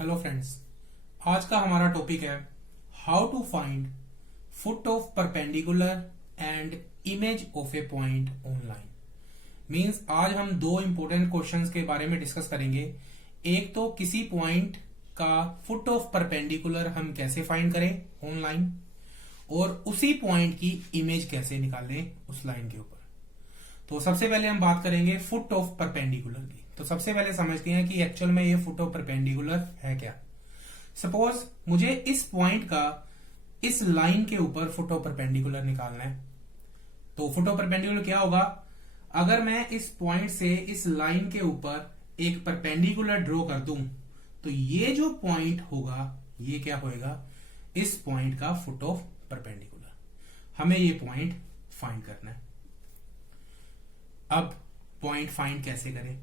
Hello friends, आज का हमारा टॉपिक है how to find foot of perpendicular and image of a point on line. Means आज हम दो इंपॉर्टेंट क्वेश्चंस के बारे में डिस्कस करेंगे। एक तो किसी पॉइंट का फुट ऑफ परपेंडिकुलर हम कैसे फाइंड करें ऑन लाइन, और उसी पॉइंट की इमेज कैसे निकालें उस लाइन के ऊपर। तो सबसे पहले हम बात करेंगे फुट ऑफ परपेंडिकुलर की। तो सबसे पहले समझते हैं कि एक्चुअल में ये फुट ऑफ परपेंडिकुलर है क्या। सपोज मुझे इस पॉइंट का इस लाइन के ऊपर फुट ऑफ परपेंडिकुलर निकालना है। तो फुट ऑफ परपेंडिकुलर क्या होगा? अगर मैं इस पॉइंट से इस लाइन के ऊपर एक परपेंडिकुलर ड्रॉ कर दूं तो ये जो पॉइंट होगा ये क्या होएगा? इस पॉइंट का फुट ऑफ परपेंडिकुलर। हमें ये पॉइंट फाइंड करना है। अब पॉइंट फाइंड कैसे करें?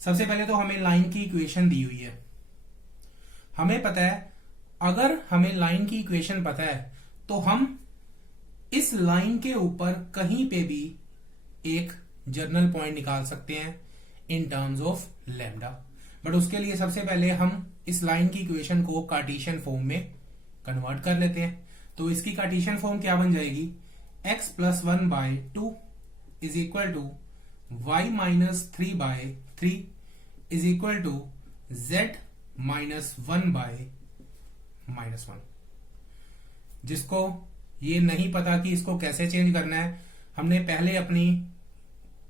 सबसे पहले तो हमें लाइन की इक्वेशन दी हुई है। हमें पता है, अगर हमें लाइन की इक्वेशन पता है तो हम इस लाइन के ऊपर कहीं पे भी एक जर्नल पॉइंट निकाल सकते हैं in terms of lambda. But उसके लिए सबसे पहले हम इस लाइन की इक्वेशन को कार्टेशियन फॉर्म में कन्वर्ट कर लेते हैं। तो इसकी कार्टेशियन फॉर्म क्या बन जाएगी? x plus 1/2 is equal to y minus 3/3 is equal to z minus 1/-1। जिसको ये नहीं पता कि इसको कैसे चेंज करना है, हमने पहले अपनी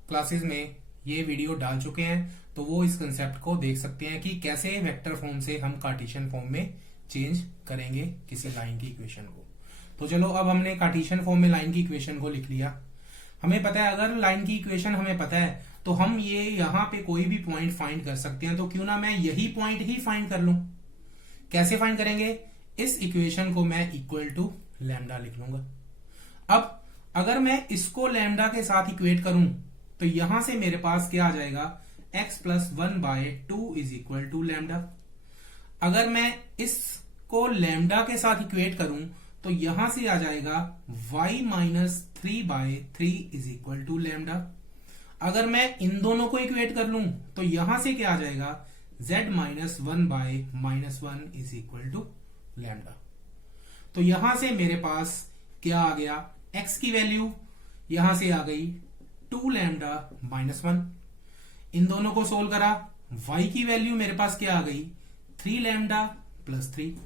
क्लासेस में ये वीडियो डाल चुके हैं, तो वो इस कंसेप्ट को देख सकते हैं कि कैसे वेक्टर फॉर्म से हम कार्टेशियन फॉर्म में चेंज करेंगे किसी लाइन की इक्वेशन को। तो चलो, अब हमने कार्टेशियन फॉर्म में लाइन की इक्वेशन को लिख लिया। हमें पता है, अगर लाइन की इक्वेशन हमें पता है तो हम ये यहां पे कोई भी पॉइंट फाइंड कर सकते हैं। तो क्यों ना मैं यही पॉइंट ही फाइंड कर लूं। कैसे फाइंड करेंगे? इस इक्वेशन को मैं इक्वल टू लैम्डा लिख लूंगा। अब अगर मैं इसको लैम्डा के साथ इक्वेट करूं तो यहां से मेरे पास क्या आ जाएगा? x plus 1/2 is equal to lambda. अगर मैं इसको लैम्डा के साथ इक्वेट करूं तो यहां से आ जाएगा y minus 3/3 is equal to lambda. अगर मैं इन दोनों को इक्वेट कर लूं तो यहां से क्या आ जाएगा? z minus 1/-1 is equal to lambda. तो यहां से मेरे पास क्या आ गया? x की वैल्यू यहां से आ गई 2 लैम्डा माइनस 1। इन दोनों को सोल्व करा, y की वैल्यू मेरे पास क्या आ गई? 3 लैम्डा प्लस 3।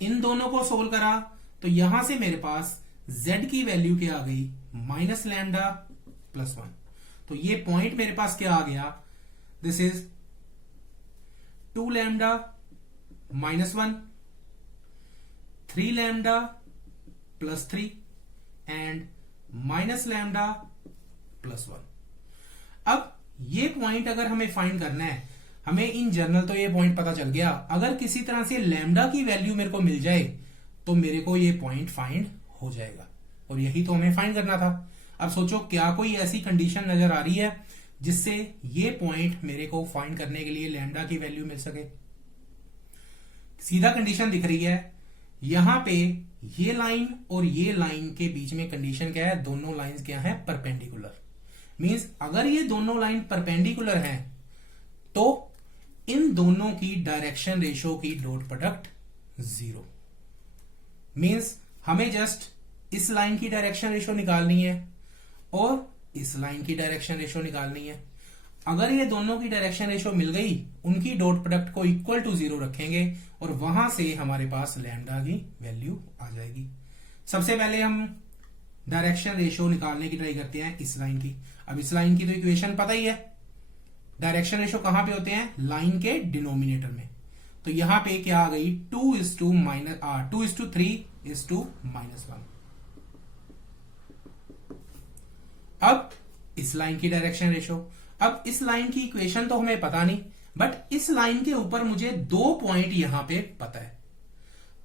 इन दोनों को सोल्व करा तो यहां से मेरे पास z की वैल्यू क्या आ गई? Minus lambda plus 1। तो ये पॉइंट मेरे पास क्या आ गया? This is 2 lambda minus 1, 3 lambda plus 3 and minus lambda plus 1। अब ये पॉइंट अगर हमें फाइंड करना है, हमें इन जनरल तो ये पॉइंट पता चल गया। अगर किसी तरह से लैम्डा की वैल्यू मेरे को मिल जाए तो मेरे को ये पॉइंट फाइंड हो जाएगा, और यही तो हमें फाइंड करना था। अब सोचो, क्या कोई ऐसी कंडीशन नजर आ रही है जिससे ये पॉइंट मेरे को फाइंड करने के लिए लैम्डा की वैल्यू मिल सके? सीधा कंडीशन दिख रही है यहां पे। ये लाइन और ये लाइन के बीच में कंडीशन क्या है? दोनों लाइंस क्या है? परपेंडिकुलर। मींस अगर ये दोनों लाइन परपेंडिकुलर हैं तो इन दोनों की डायरेक्शन रेशो की डॉट प्रोडक्ट 0। मींस हमें जस्ट इस लाइन की डायरेक्शन रेशो निकालनी है और इस लाइन की डायरेक्शन रेशो निकालनी है। अगर ये दोनों की डायरेक्शन रेशो मिल गई, उनकी डॉट प्रोडक्ट को इक्वल टू 0 रखेंगे और वहां से हमारे पास लैम्डा की वैल्यू आ जाएगी। सबसे पहले हम डायरेक्शन रेशो निकालने की ट्राई करते हैं इस लाइन की। अब इस लाइन की तो इक्वेशन पता ही है। डायरेक्शन रेशो कहां पे होते हैं? लाइन के डिनोमिनेटर में। तो यहां पे क्या आ गई? 2:3:-1। अब इस लाइन की डायरेक्शन रेशो। अब इस लाइन की इक्वेशन तो हमें पता नहीं, बट इस लाइन के ऊपर मुझे 2 पॉइंट यहां पे पता है।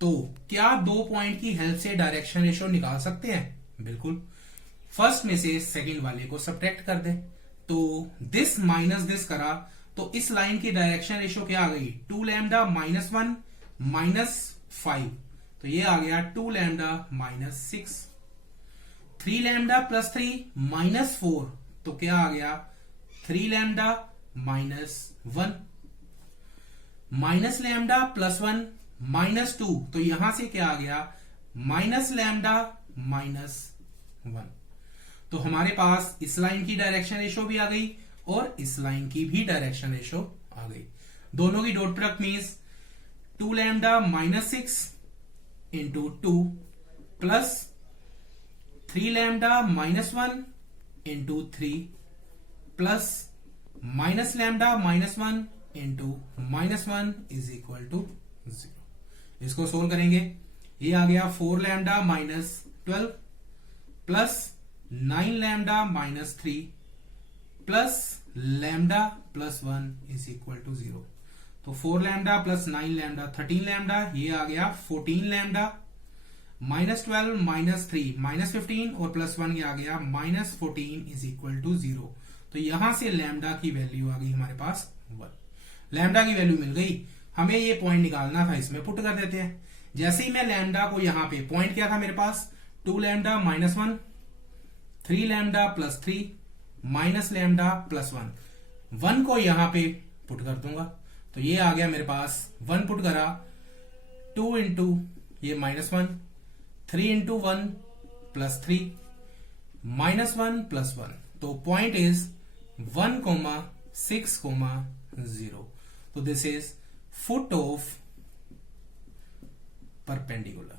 तो क्या 2 पॉइंट की हेल्प से डायरेक्शन रेशो निकाल सकते हैं? बिल्कुल। फर्स्ट में से सेकंड वाले को सब्ट्रैक्ट कर दे। तो दिस माइनस दिस करा तो इस लाइन की डायरेक्शन रेशो क्या आ गई? 2 लैम्डा माइनस 1 माइनस 5। तो ये आ गया 2 lambda minus 6। 3 lambda plus 3 minus 4, तो क्या आ गया? 3 lambda minus 1। Minus lambda plus 1 minus 2, तो यहां से क्या आ गया माइनस लैम्डा माइनस 1। तो हमारे पास इस लाइन की डायरेक्शन रेशो भी आ गई और इस लाइन की भी डायरेक्शन रेशो आ गई। दोनों की dot product means 2 lambda minus 6 into 2 plus 3 lambda minus 1 into 3 plus minus lambda minus 1 into minus 1 is equal to 0। इसको सोल्व करेंगे, ये आ गया 4 lambda minus 12 plus 9 lambda minus 3 plus lambda plus 1 is equal to 0। तो 4 lambda plus 9 lambda 13 lambda, ये आ गया 14 lambda minus 12 minus 3 minus 15 और प्लस 1 ये आ गया माइनस 14 इज इक्वल टू 0। तो यहां से लैम्डा की वैल्यू आ गई हमारे पास 1। लैम्डा की वैल्यू मिल गई, हमें ये पॉइंट निकालना था, इसमें पुट कर देते हैं। जैसे ही मैं लैम्डा को यहां पे, पॉइंट क्या था मेरे पास 2 lambda minus 1, 3 lambda plus 3 minus lambda plus 1 को यहां पे पुट कर दूंगा। तो ये आ गया मेरे पास 1 पुट करा 2 इंटू ये minus 1, 3 into 1 plus 3 minus 1 plus 1। तो पॉइंट इज 1,6,0। तो this is foot of perpendicular.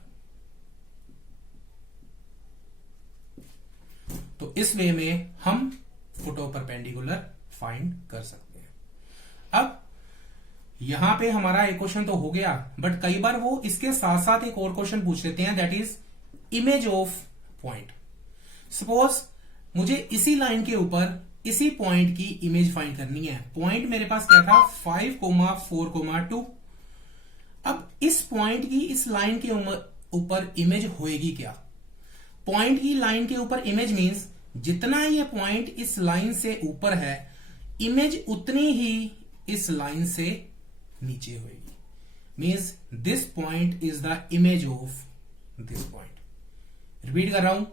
तो इस वे में हम फुट ऑफ परपेंडिकुलर फाइंड कर सकते हैं। अब यहां पे हमारा एक क्वेश्चन तो हो गया, बट कई बार वो इसके साथ साथ एक और क्वेश्चन पूछ लेते हैं, that is image of point. Suppose मुझे इसी लाइन के ऊपर इसी पॉइंट की इमेज फाइंड करनी है। पॉइंट मेरे पास क्या था 5,4,2। अब इस पॉइंट की इस लाइन के ऊपर इमेज होएगी क्या? पॉइंट की लाइन के ऊपर इमेज मींस जितना ये पॉइंट इस लाइन से ऊपर है, इमेज उतनी ही इस लाइन से नीचे होएगी। Means this point is the image of this point. Repeat कर रहा हूं,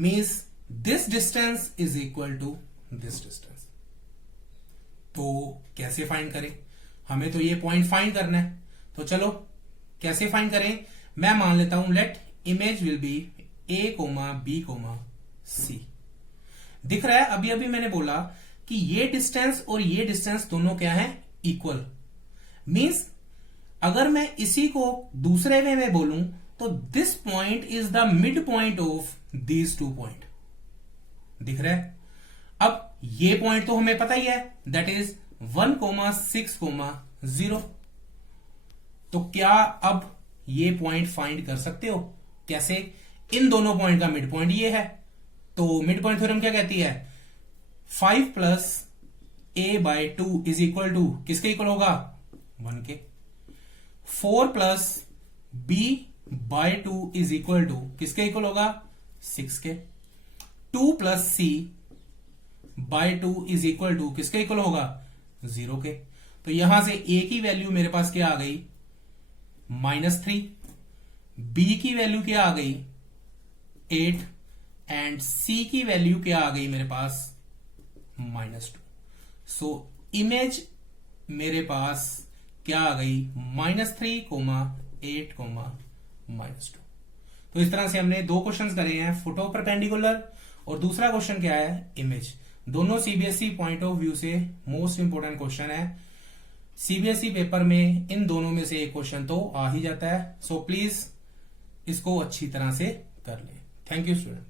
means this distance is equal to this distance. तो कैसे फाइंड करें? हमें तो ये पॉइंट फाइंड करना है। तो चलो कैसे फाइंड करें? मैं मान लेता हूं let image will be A, B, C। दिख रहा है, अभी अभी मैंने बोला कि ये डिस्टेंस और ये डिस्टेंस दोनों क्या है इक्वल। मींस अगर मैं इसी को दूसरे वे में बोलूं तो this point is the mid point of these 2 point. दिख रहा है? अब ये पॉइंट तो हमें पता ही है, दैट इज 1,6,0। तो क्या अब ये पॉइंट फाइंड कर सकते हो? कैसे? इन दोनों पॉइंट का मिड पॉइंट ये है, तो मिड पॉइंट थ्योरम क्या कहती है 5 plus a/2 is equal to किसके इक्वल होगा 1 के। 4 plus b/2 is equal to किसके इक्वल होगा 6 के। 2 plus c/2 is equal to किसके इक्वल होगा 0 के। तो यहां से a की वैल्यू मेरे पास क्या आ गई -3, b की वैल्यू क्या आ गई 8 एंड c की वैल्यू क्या आ गई मेरे पास -2। सो इमेज मेरे पास क्या आ गई -3, 8, -2। तो इस तरह से हमने 2 क्वेश्चंस करे हैं, फुट ऑफ परपेंडिकुलर और दूसरा क्वेश्चन क्या है इमेज। दोनों सीबीएसई पॉइंट ऑफ व्यू से मोस्ट इंपोर्टेंट क्वेश्चन है। सीबीएसई पेपर में इन दोनों में से एक क्वेश्चन तो आ ही जाता है। सो प्लीज इसको अच्छी तरह से कर लें। Thank you student.